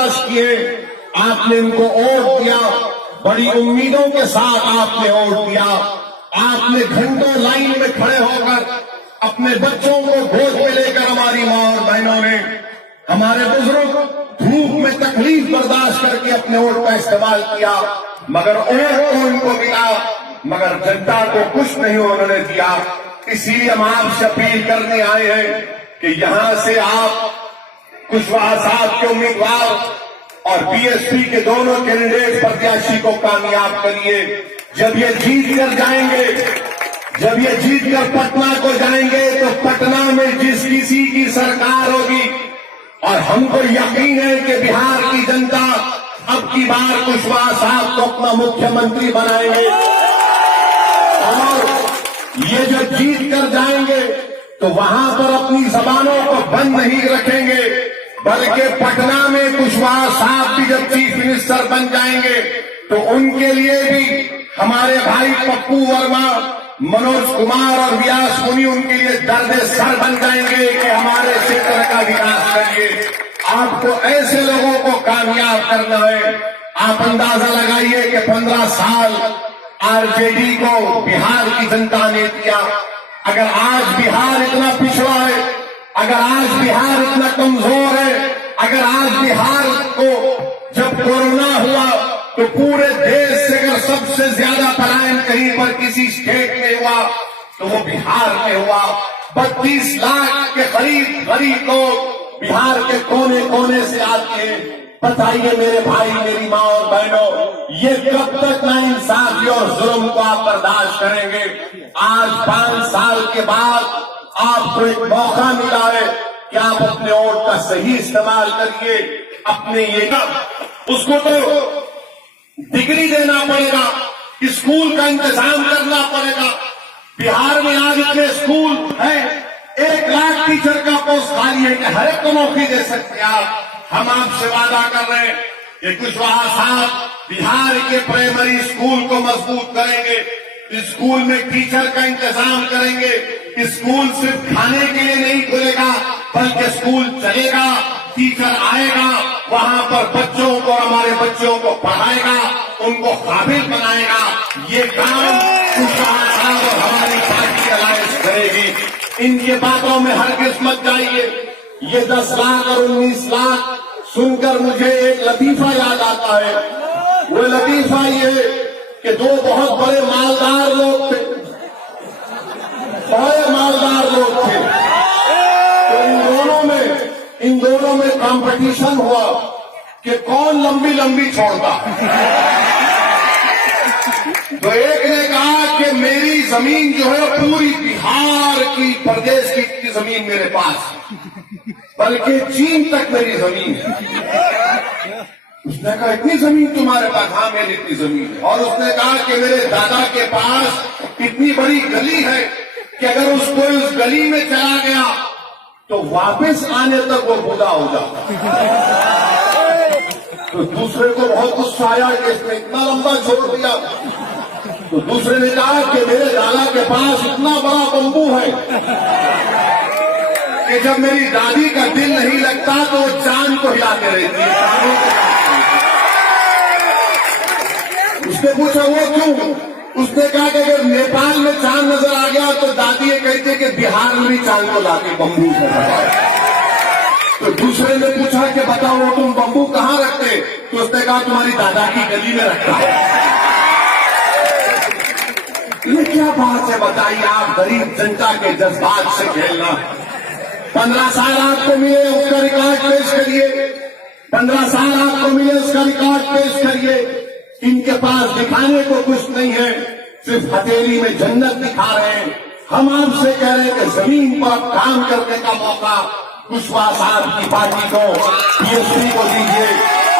बर्दाश्त किए, आपने इनको वोट दिया, बड़ी उम्मीदों के साथ आपने वोट दिया। आपने घंटों लाइन में खड़े होकर अपने बच्चों को गोद में लेकर हमारी माँ और बहनों ने, हमारे बुजुर्ग धूप में तकलीफ बर्दाश्त करके अपने वोट का इस्तेमाल किया, मगर वोट तो उनको मिला, मगर जनता को कुछ नहीं उन्होंने दिया। इसीलिए हम आपसे अपील करने आए हैं कि यहां से आप कुशवाहा साहब के उम्मीदवार और बीएसपी के दोनों कैंडिडेट प्रत्याशी को कामयाब करिए। जब ये जीत कर जाएंगे, जब ये जीत कर पटना को जाएंगे, तो पटना में जिस किसी की सरकार होगी, और हमको यकीन है कि बिहार की जनता अब की बार कुशवाहा साहब को अपना मुख्यमंत्री बनाएंगे। और ये जब जीत कर जाएंगे तो वहां पर अपनी जबानों को बंद नहीं रखेंगे, बल्कि पटना में कुशवाहा साहब भी जब चीफ मिनिस्टर बन जाएंगे तो उनके लिए भी हमारे भाई पप्पू वर्मा, मनोज कुमार और व्यास मुनि उनके लिए दर्द सर बन जाएंगे कि हमारे क्षेत्र का विकास करिए। आपको ऐसे लोगों को कामयाब करना है। आप अंदाजा लगाइए कि 15 साल आरजेडी को बिहार की जनता ने दिया। अगर आज बिहार इतना पिछड़ा है, अगर आज बिहार इतना कमजोर है, अगर आज बिहार को जब कोरोना हुआ तो पूरे देश से अगर सबसे ज्यादा पलायन कहीं पर किसी स्टेट में हुआ तो वो बिहार में हुआ। 32 लाख के करीब गरीब लोग बिहार के कोने कोने से आते हैं। बताइए मेरे भाई, मेरी माँ और बहनों, ये कब तक नाइंसाफी और जुल्म को आप बर्दाश्त करेंगे? आज 5 साल के बाद आपको एक मौका मिला है कि आप अपने वोट का सही इस्तेमाल करिए। अपने ये उसको तो डिग्री देना पड़ेगा, स्कूल का इंतजाम करना पड़ेगा। बिहार में आज इतने स्कूल है, 1 लाख टीचर का पोस्ट खाली है कि हर एक को नौकरी दे सकते हैं आप। हम आपसे वादा कर रहे हैं कि कुशवाहा साहब बिहार के प्राइमरी स्कूल को मजबूत करेंगे, स्कूल में टीचर का इंतजाम करेंगे। स्कूल सिर्फ खाने के लिए नहीं खुलेगा, बल्कि स्कूल चलेगा, टीचर आएगा, वहां पर बच्चों को, हमारे बच्चों को पढ़ाएगा, उनको काबिल बनाएगा। ये काम कुशवाहा साहब और हमारी पार्टी अलायंस करेगी। इनकी बातों में हरगिज़ मत जाइए। ये 10 लाख और 19 लाख सुनकर मुझे एक लतीफा याद आता है। वो लतीफा ये कि 2 बहुत बड़े मालदार लोग थे, बड़े मालदार लोग थे, तो इन दोनों में कंपटीशन हुआ कि कौन लंबी लंबी छोड़ता। तो एक ने कहा कि मेरी जमीन जो है पूरी बिहार की, प्रदेश की जमीन मेरे पास है, बल्कि चीन तक मेरी जमीन है। उसने कहा इतनी जमीन तुम्हारे पास? हाँ, मेरी इतनी जमीन है। और उसने कहा कि मेरे दादा के पास इतनी बड़ी गली है कि अगर उसको उस गली में चला गया तो वापस आने तक वो बूढ़ा हो जाता। तो दूसरे को बहुत गुस्सा आया कि इसने इतना लंबा छोड़ दिया। तो दूसरे ने कहा कि मेरे दादा के पास इतना बड़ा बंबू है कि जब मेरी दादी का दिल नहीं लगता तो वो चांद को हिलाते रहती है। उसने पूछा वो क्यों? उसने कहा कि अगर नेपाल में चांद नजर आ गया तो दादी ये कहते कि बिहार में भी चांद को लाके बंबू से लगाए। तो दूसरे ने पूछा कि बताओ तुम बंबू कहाँ रखते? तो उसने कहा तुम्हारी दादा की गली में रखता है। ये क्या बात है बताइए? आप गरीब जनता के जज्बात से खेलना। 15 साल आपको मिले, उसका रिकॉर्ड पेश करिए। 15 साल आपको मिले, उसका रिकॉर्ड पेश करिए। इनके पास दिखाने को कुछ नहीं है, सिर्फ हथेली में जन्नत दिखा रहे हैं। हम आपसे कह रहे हैं कि जमीन पर काम करने का मौका कुशवाहा साहब की पार्टी को, बीएसपी को दीजिए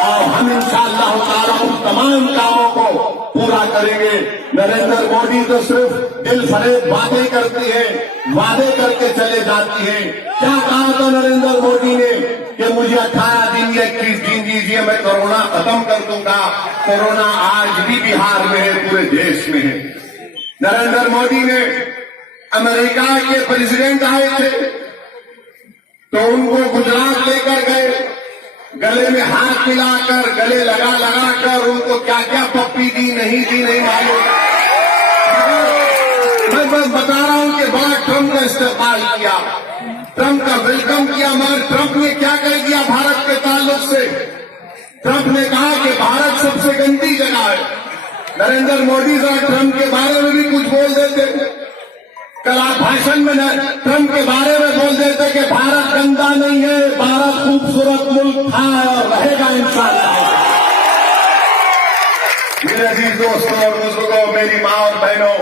और हम इंशाअल्लाह ताला उन तमाम कामों को पूरा करेंगे। नरेंद्र मोदी तो सिर्फ दिल फरेब बातें करती है, वादे करके चले जाती है। क्या कहा था नरेंद्र मोदी ने कि मुझे 18 दिन या 21 दिन दीजिए, मैं कोरोना खत्म कर दूंगा। कोरोना आज भी बिहार में है, पूरे देश में है। नरेंद्र मोदी ने अमेरिका के प्रेसिडेंट आए थे तो उनको गुजरात लेकर गए। गले में हाथ मिलाकर, गले लगा लगा कर उनको क्या क्या पप्पी दी नहीं मालूम। मैं बस बता रहा हूं कि बड़ा ट्रंप का इस्तेमाल किया, ट्रंप का वेलकम किया, मगर ट्रंप ने क्या कह दिया भारत के ताल्लुक से? ट्रंप ने कहा कि भारत सबसे गंदी जगह है। नरेंद्र मोदी साहब ट्रंप के बारे में भी कुछ बोल देते। कल आप भाषण में ट्रंप के बारे में बोल देते कि भारत गंदा नहीं है, भारत खूबसूरत मुल्क था और रहेगा इंशाअल्लाह। मेरे अजीज दोस्तों और बुजुर्गों, मेरी माँ और बहनों,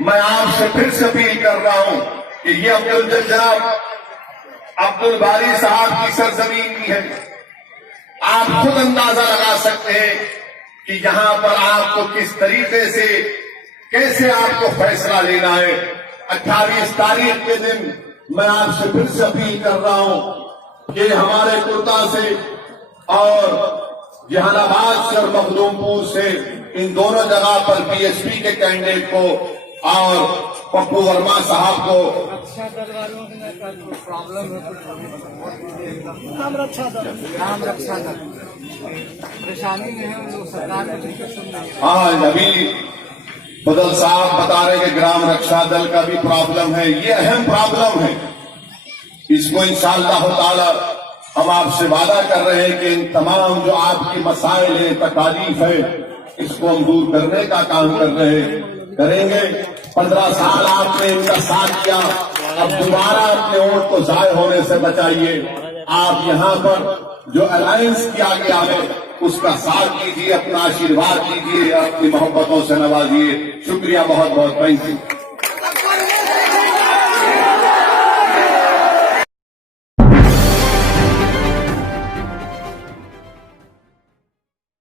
मैं आपसे फिर से अपील कर रहा हूं कि ये जनाब अब्दुल बारी साहब की सरजमीन भी है। आप खुद अंदाजा लगा सकते हैं कि यहां पर आपको किस तरीके से, कैसे आपको फैसला लेना है। 28 तारीख के दिन मैं आपसे फिर से अपील कर रहा हूं कि हमारे कुर्ता से और जहानाबाद से और मखदूमपुर से इन दोनों जगह पर बीएसपी के कैंडिडेट को और पप्पू वर्मा साहब को रक्षा दल वालों में प्रॉब्लम है, नाम रक्षा दल परेशानी में है उन लोग, सरकार को दिक्कत सुन रही है। हाँ, अभी बदल साहब बता रहे कि ग्राम रक्षा दल का भी प्रॉब्लम है। ये अहम प्रॉब्लम है, इसको इंशाअल्लाह ताला हम आपसे वादा कर रहे हैं कि इन तमाम जो आपकी मसाइल है, तकालीफ है, इसको हम दूर करने का काम करेंगे। 15 साल आपने इनका साथ किया, अब दोबारा अपने वोट को जाय होने से बचाइए। आप यहाँ पर जो अलायंस किया गया है उसका साथ दीजिए, अपना आशीर्वाद दीजिए, अपनी मोहब्बतों से नवाजिए। शुक्रिया, बहुत बहुत थैंक यू।